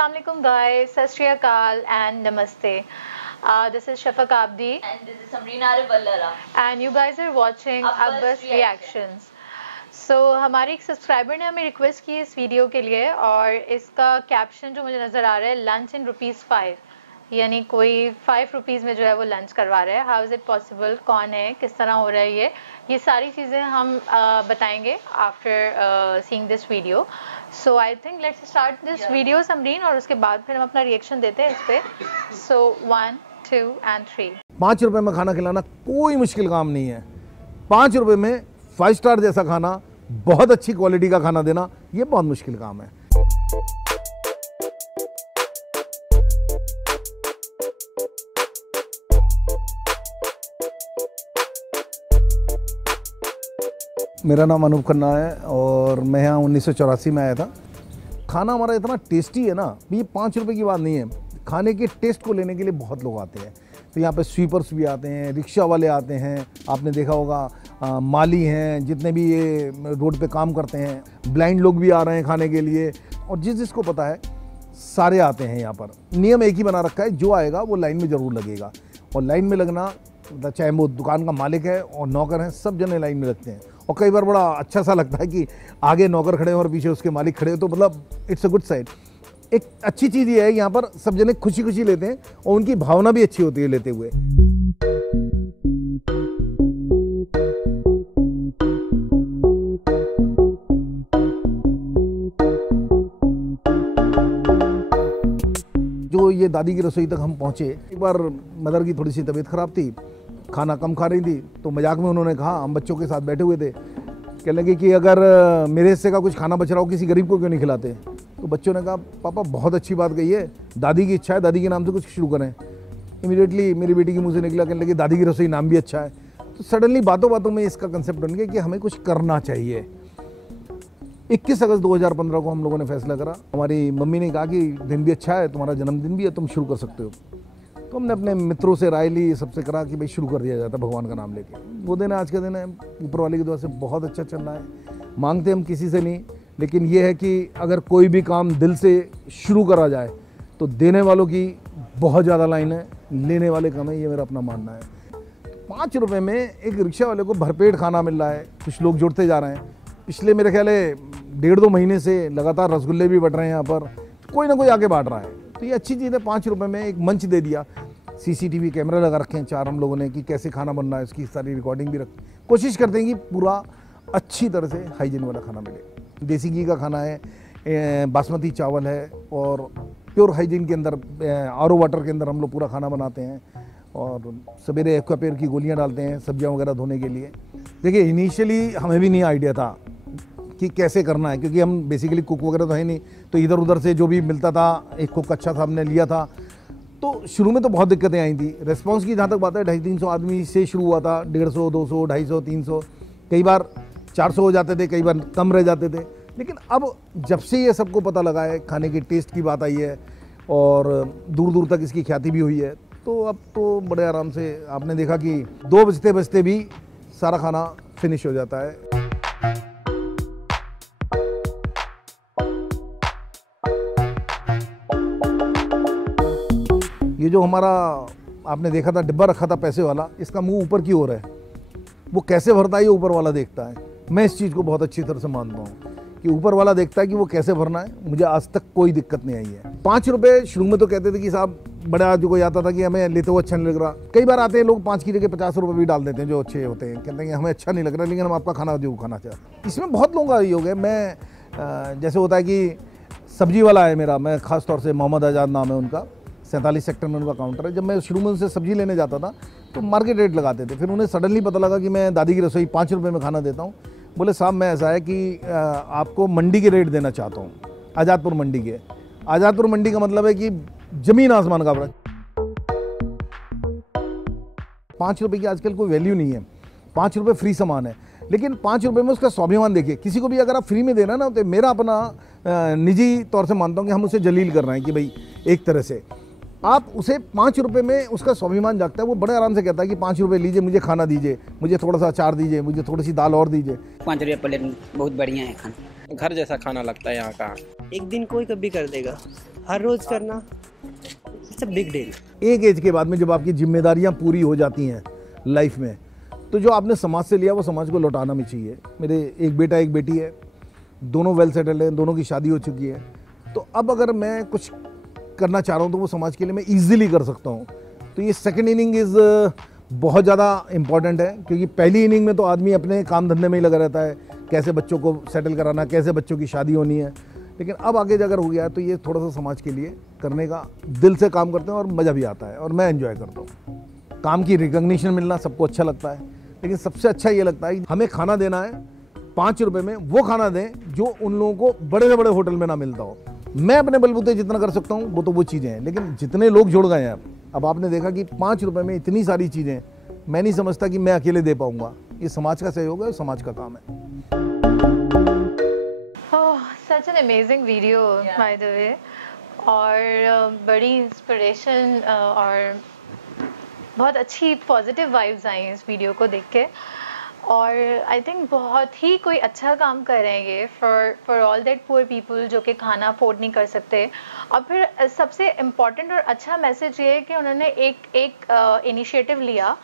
Assalamu alaikum guys, Sat Shri Akal and Namaste. This is Shafaq Abdi and this is Samreen Arif Vallara and you guys are watching Abbas Reactions. So हमारे एक subscriber ने हमें request की इस video के लिए और इसका कैप्शन जो मुझे नज़र आ रहा है लंच इन ₹5, यानी कोई ₹5 में जो है वो लंच करवा रहा है. हाउ इज़ इट पॉसिबल, कौन है, किस तरह हो रहा है ये सारी चीज़ें हम बताएंगे after seeing this video. So I think let's start this video Samreen, और उसके बाद फिर हम अपना रिएक्शन देते हैं इस पर. सो 1, 2 and 3. ₹5 में खाना खिलाना कोई मुश्किल काम नहीं है. ₹5 में 5 स्टार जैसा खाना, बहुत अच्छी क्वालिटी का खाना देना, ये बहुत मुश्किल काम है. मेरा नाम अनूप खन्ना है और मैं यहाँ 1984 में आया था. खाना हमारा इतना टेस्टी है ना, ये ₹5 की बात नहीं है. खाने के टेस्ट को लेने के लिए बहुत लोग आते हैं. तो यहाँ पे स्वीपर्स भी आते हैं, रिक्शा वाले आते हैं, आपने देखा होगा माली हैं, जितने भी ये रोड पे काम करते हैं, ब्लाइंड लोग भी आ रहे हैं खाने के लिए. और जिसको पता है सारे आते हैं यहाँ पर. नियम एक ही बना रखा है, जो आएगा वो लाइन में ज़रूर लगेगा. और लाइन में लगना, चाहे वो दुकान का मालिक है और नौकर हैं, सब जने लाइन में लगते हैं. और कई बार बड़ा अच्छा सा लगता है कि आगे नौकर खड़े हैं और पीछे उसके मालिक खड़े हैं, तो मतलब इट्स अ गुड साइड. एक अच्छी चीज़ ये है, यहाँ पर सब जने खुशी खुशी लेते हैं और उनकी भावना भी अच्छी होती है लेते हुए. जो ये दादी की रसोई तक हम पहुँचे, एक बार मदर की थोड़ी सी तबीयत ख़राब थी, खाना कम खा रही थी, तो मजाक में उन्होंने कहा, हम बच्चों के साथ बैठे हुए थे, कहने लगे कि अगर मेरे हिस्से का कुछ खाना बच रहा हो किसी गरीब को क्यों नहीं खिलाते. तो बच्चों ने कहा, पापा बहुत अच्छी बात कही है, दादी की इच्छा है, दादी के नाम से कुछ शुरू करें. इमीडिएटली मेरी बेटी के मुंह से निकला, कहने लगे दादी की रसोई नाम भी अच्छा है. तो सडनली बातों बातों में इसका कंसेप्ट बन गया कि हमें कुछ करना चाहिए. 21 अगस्त 2015 को हम लोगों ने फैसला करा. हमारी मम्मी ने कहा कि दिन भी अच्छा है, तुम्हारा जन्मदिन भी है, तुम शुरू कर सकते हो. तो हमने अपने मित्रों से राय ली, सबसे करा कि भाई शुरू कर दिया जाता भगवान का नाम लेके. वो दिन आज का दिन है, ऊपर वाले की दुआ से बहुत अच्छा चल रहा है. मांगते हम किसी से नहीं, लेकिन ये है कि अगर कोई भी काम दिल से शुरू करा जाए तो देने वालों की बहुत ज़्यादा लाइन है, लेने वाले कम है, ये मेरा अपना मानना है. ₹5 में एक रिक्शा वाले को भरपेट खाना मिल रहा है. कुछ लोग जुड़ते जा रहे हैं. पिछले मेरे ख्याल है 1.5-2 महीने से लगातार रसगुल्ले भी बट रहे हैं यहाँ पर. कोई ना कोई आके बांट रहा है. तो ये अच्छी चीज़ है. ₹5 में एक मंच दे दिया. CCTV कैमरा लगा रखे हैं 4 हम लोगों ने कि कैसे खाना बन रहा है, इसकी सारी रिकॉर्डिंग भी रख. कोशिश करते हैं कि पूरा अच्छी तरह से हाइजीन वाला खाना मिले. देसी घी का खाना है, बासमती चावल है और प्योर हाइजीन के अंदर RO वाटर के अंदर हम लोग पूरा खाना बनाते हैं. और सवेरे एक्वापेयर की गोलियां डालते हैं सब्जियां वगैरह धोने के लिए. देखिए इनिशियली हमें भी नहीं आइडिया था कि कैसे करना है, क्योंकि हम बेसिकली कुक वगैरह तो है नहीं, तो इधर उधर से जो भी मिलता था, एक कुक अच्छा था हमने लिया था. तो शुरू में तो बहुत दिक्कतें आई थी. रिस्पांस की जहाँ तक बात है, 250-300 आदमी से शुरू हुआ था. 150, 200, 250, 300, कई बार 400 हो जाते थे, कई बार कम रह जाते थे. लेकिन अब जब से ये सबको पता लगा है, खाने के टेस्ट की बात आई है और दूर दूर तक इसकी ख्याति भी हुई है, तो अब तो बड़े आराम से आपने देखा कि 2 बजते बजते भी सारा खाना फिनिश हो जाता है. ये जो हमारा आपने देखा था डिब्बा रखा था पैसे वाला, इसका मुंह ऊपर की ओर है. वो कैसे भरता है ये ऊपर वाला देखता है. मैं इस चीज़ को बहुत अच्छी तरह से मानता हूँ कि ऊपर वाला देखता है कि वो कैसे भरना है. मुझे आज तक कोई दिक्कत नहीं आई है. ₹5 शुरू में तो कहते थे कि साहब, बड़ा जो कोई आता था कि हमें लेते हुए अच्छा नहीं लग रहा. कई बार आते हैं लोग 5 की जगह ₹50 भी डाल देते हैं जो अच्छे होते हैं. कहते हैं कि हमें अच्छा नहीं लग रहा, लेकिन हम आपका खाना जो खाना चाहते हैं. इसमें बहुत लोगों का योग है. मैं जैसे होता है कि सब्जी वाला है मेरा, मैं ख़ास तौर से मोहम्मद आज़ाद नाम है उनका, 47 सेक्टर में उनका काउंटर है. जब मैं शुरू में उनसे सब्जी लेने जाता था तो मार्केट रेट लगाते थे. फिर उन्हें सडनली पता लगा कि मैं दादी की रसोई ₹5 में खाना देता हूँ. बोले साहब, मैं ऐसा है कि आपको मंडी के रेट देना चाहता हूँ, आज़ादपुर मंडी के. आज़ादपुर मंडी का मतलब है कि ज़मीन आसमान का फर्क. ₹5 की आजकल कोई वैल्यू नहीं है. ₹5 फ्री सामान है, लेकिन ₹5 में उसका स्वाभिमान देखिए. किसी को भी अगर आप फ्री में देना ना, तो मेरा अपना निजी तौर से मानता हूँ कि हम उसे जलील कर रहे हैं कि भाई एक तरह से आप उसे ₹5 में उसका स्वाभिमान जागता है. वो बड़े आराम से कहता है कि ₹5 लीजिए, मुझे खाना दीजिए, मुझे थोड़ा सा अचार दीजिए, मुझे थोड़ी सी दाल और दीजिए. ₹5 प्लेट बहुत बढ़िया है खाना. घर जैसा खाना लगता है यहाँ का। एक दिन कोई कभी कर देगा, हर रोज करना इट्स अ बिग डील। एक एज के बाद में जब आपकी जिम्मेदारियां पूरी हो जाती हैं लाइफ में, तो जो आपने समाज से लिया वो समाज को लौटाना भी चाहिए। मेरे एक बेटा एक बेटी है, दोनों वेल सेटल्ड हैं, दोनों की शादी हो चुकी है। तो अब अगर मैं कुछ करना चाह रहा हूँ तो वो समाज के लिए मैं ईजिली कर सकता हूँ। तो ये सेकेंड इनिंग इज़ बहुत ज़्यादा इम्पॉर्टेंट है, क्योंकि पहली इनिंग में तो आदमी अपने काम धंधे में ही लगा रहता है, कैसे बच्चों को सेटल कराना, कैसे बच्चों की शादी होनी है। लेकिन अब आगे अगर हो गया है तो ये थोड़ा सा समाज के लिए करने का दिल से काम करते हैं और मज़ा भी आता है और मैं एंजॉय करता हूँ। काम की रिकग्निशन मिलना सबको अच्छा लगता है, लेकिन सबसे अच्छा ये लगता है कि हमें खाना देना है 5 रुपए में, वो खाना दें जो उन लोगों को बड़े से बड़े होटल में ना मिलता हो। मैं अपने बलबूते जितना कर सकता हूँ वो तो वो चीज़ें हैं, लेकिन जितने लोग जुड़ गए हैं अब आपने देखा कि 5 रुपए में इतनी सारी चीज़ें मैं नहीं समझता कि मैं अकेले दे पाऊँगा। ये समाज का सहयोग है, समाज का काम है। Such an amazing video by the way, और बड़ी इंस्पिरेशन और बहुत अच्छी पॉजिटिव वाइब्स आई हैं इस वीडियो को देख के। और आई थिंक बहुत ही कोई अच्छा काम कर रहे हैं ये for all that poor people जो कि खाना अफोर्ड नहीं कर सकते। और फिर सबसे इम्पॉर्टेंट और अच्छा मैसेज ये है कि उन्होंने एक इनिशिएटिव लिया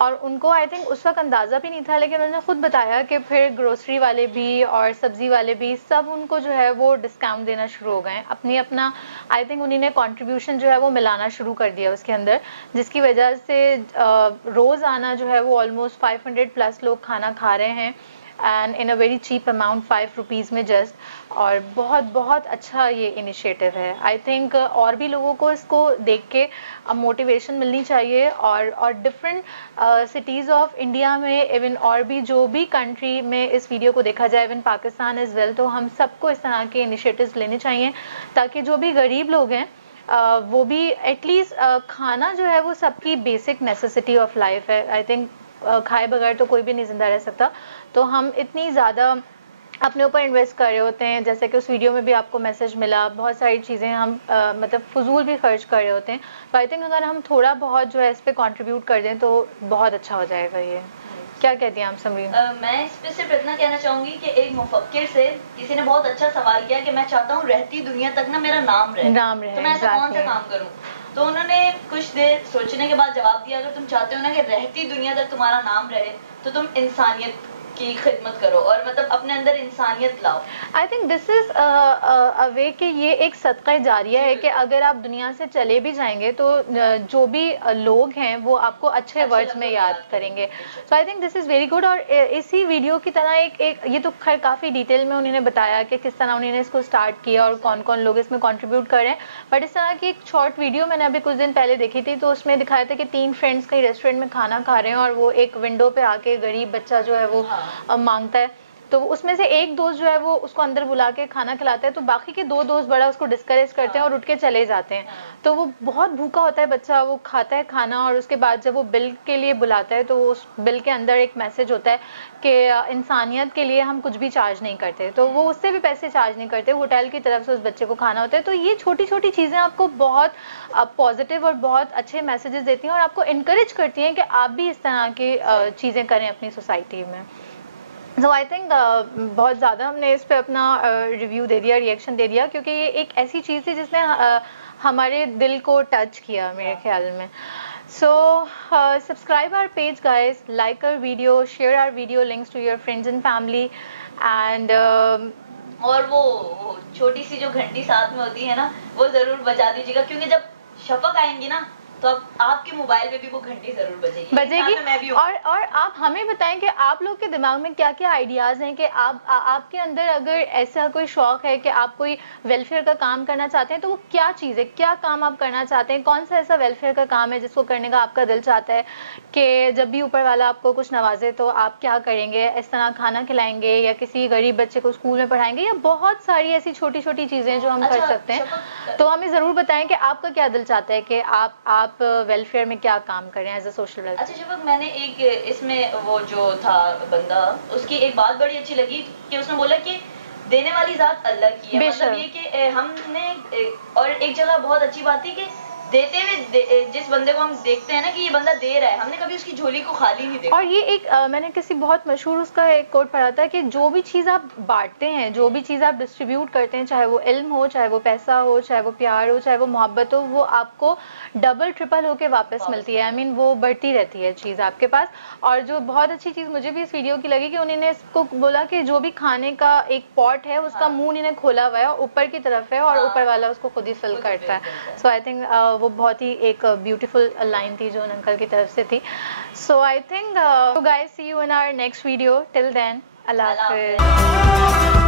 और उनको आई थिंक उस वक्त अंदाज़ा भी नहीं था, लेकिन उन्होंने खुद बताया कि फिर ग्रोसरी वाले भी और सब्ज़ी वाले भी सब उनको जो है वो डिस्काउंट देना शुरू हो गए। अपना आई थिंक उन्हीं ने कंट्रीब्यूशन जो है वो मिलाना शुरू कर दिया उसके अंदर, जिसकी वजह से रोज़ाना जो है वो ऑलमोस्ट 500 प्लस लोग खाना खा रहे हैं and in a very cheap amount 5 rupees में जस्ट। और बहुत अच्छा ये इनिशिएटिव है। आई थिंक और भी लोगों को इसको देख के मोटिवेशन मिलनी चाहिए और डिफरेंट सिटीज़ ऑफ इंडिया में, इवन और भी जो भी कंट्री में इस वीडियो को देखा जाए, इवन पाकिस्तान एज वेल, तो हम सबको इस तरह के इनिशिएटिव्स लेने चाहिए ताकि जो भी गरीब लोग हैं वो भी एटलीस्ट खाना जो है वो सबकी बेसिक नेसेसिटी ऑफ लाइफ है। आई थिंक खाए बगैर तो कोई भी नहीं जिंदा रह सकता। तो हम इतनी ज़्यादा अपने ऊपर इन्वेस्ट कर रहे होते हैं, जैसे कि उस वीडियो में भी आपको मैसेज मिला, बहुत सारी चीज़ें हम मतलब फजूल भी खर्च कर रहे होते हैं। तो आई थिंक अगर हम थोड़ा बहुत जो है इस पर कॉन्ट्रीब्यूट कर दें तो बहुत अच्छा हो जाएगा। ये क्या कहती हैं आप समरीन? मैं इस पे सिर्फ इतना कहना चाहूँगी कि एक मुफक्किर से किसी ने बहुत अच्छा सवाल किया कि मैं चाहता हूँ रहती दुनिया तक ना मेरा नाम रहे, तो मैं ऐसा कौन सा काम करूँ? तो उन्होंने कुछ देर सोचने के बाद जवाब दिया, अगर तुम चाहते हो ना कि रहती दुनिया तक तुम्हारा नाम रहे तो तुम इंसानियत की खिदमत करो और मतलब अपने अंदर इंसानियत लाओ। I think this is a way कि ये एक सदका जारिया है कि अगर आप दुनिया से चले भी जाएंगे तो जो भी लोग हैं वो आपको अच्छे वर्ड्स में याद करेंगे। So I think this is very good. और इसी वीडियो की तरह एक ये तो खैर काफ़ी डिटेल में उन्होंने बताया कि किस तरह उन्होंने इसको स्टार्ट किया और कौन कौन लोग इसमें कॉन्ट्रीब्यूट कर रहे हैं। बट इस तरह की एक शॉर्ट वीडियो मैंने अभी कुछ दिन पहले देखी थी, तो उसमें दिखाया था कि 3 फ्रेंड्स कहीं रेस्टोरेंट में खाना खा रहे हैं और वो एक विंडो पे आके गरीब बच्चा जो है वो मांगता है, तो उसमें से एक दोस्त जो है वो उसको अंदर बुला के खाना खिलाता है, तो बाकी के 2 दोस्त बड़ा उसको डिस्करेज करते हैं और उठ के चले जाते हैं। तो वो बहुत भूखा होता है बच्चा, वो खाता है खाना और उसके बाद जब वो बिल के लिए बुलाता है तो उस बिल के अंदर एक मैसेज होता है कि इंसानियत के लिए हम कुछ भी चार्ज नहीं करते, तो वो उससे भी पैसे चार्ज नहीं करते, होटल की तरफ से उस बच्चे को खाना होता है। तो ये छोटी छोटी चीज़ें आपको बहुत पॉजिटिव और बहुत अच्छे मैसेजेस देती हैं और आपको इनकरेज करती हैं कि आप भी इस तरह की चीज़ें करें अपनी सोसाइटी में। सो आई थिंक बहुत ज़्यादा हमने इस पे अपना रिव्यू दे दिया, रिएक्शन दे दिया, क्योंकि ये एक ऐसी चीज़ थी जिसने हमारे दिल को टच किया मेरे ख्याल में। So subscribe our page guys, like our video, share our video links to your friends and family and और वो छोटी सी जो घंटी साथ में होती है ना वो ज़रूर बजा दीजिएगा, क्योंकि जब शफक आएंगी ना तो आपके मोबाइल में भी वो घंटी जरूर बजेगी। और आप हमें बताएं कि आप लोग के दिमाग में क्या क्या आइडियाज हैं कि आपके अंदर अगर ऐसा कोई शौक है कि आप कोई वेलफेयर का काम करना चाहते हैं, तो वो क्या चीज़ है, क्या काम आप करना चाहते हैं, कौन सा ऐसा वेलफेयर का काम है जिसको करने का आपका दिल चाहता है कि जब भी ऊपर वाला आपको कुछ नवाजे तो आप क्या करेंगे? इस तरह खाना खिलाएंगे या किसी गरीब बच्चे को स्कूल में पढ़ाएंगे, या बहुत सारी ऐसी छोटी छोटी चीज़ें जो हम कर सकते हैं। तो हमें ज़रूर बताएं कि आपका क्या दिल चाहता है कि आप वेलफेयर में क्या काम करें एज अ सोशल वेलफेयर। अच्छा शफक, मैंने एक इसमें वो जो था बंदा, उसकी एक बात बड़ी अच्छी लगी कि उसने बोला कि देने वाली जात अल्लाह की है, मतलब ये कि हमने, और एक जगह बहुत अच्छी बात थी कि देते हुए जिस बंदे को हम देखते हैं ना कि ये बंदा दे रहा है, हमने कभी उसकी झोली को खाली नहीं देखा। और ये एक मैंने किसी बहुत मशहूर उसका एक कोट पढ़ा था कि जो भी चीज़ आप बांटते हैं, जो भी चीज़ आप डिस्ट्रीब्यूट करते हैं, चाहे वो इल्म हो, चाहे वो पैसा हो, चाहे वो प्यार हो, चाहे वो मोहब्बत हो, वो आपको डबल ट्रिपल होके वापस मिलती है। आई मीन वो बढ़ती रहती है चीज़ आपके पास। और जो बहुत अच्छी चीज़ मुझे भी इस वीडियो की लगी कि उन्होंने इसको बोला कि जो भी खाने का एक पॉट है उसका मुंह इन्हें खोला हुआ है और ऊपर की तरफ है और ऊपर वाला उसको खुद ही फिल करता है। सो आई थिंक वो बहुत ही एक ब्यूटीफुल लाइन थी जो उन अंकल की तरफ से थी। So I think guys see you in our next video. Till then अल्लाह हाफिज़।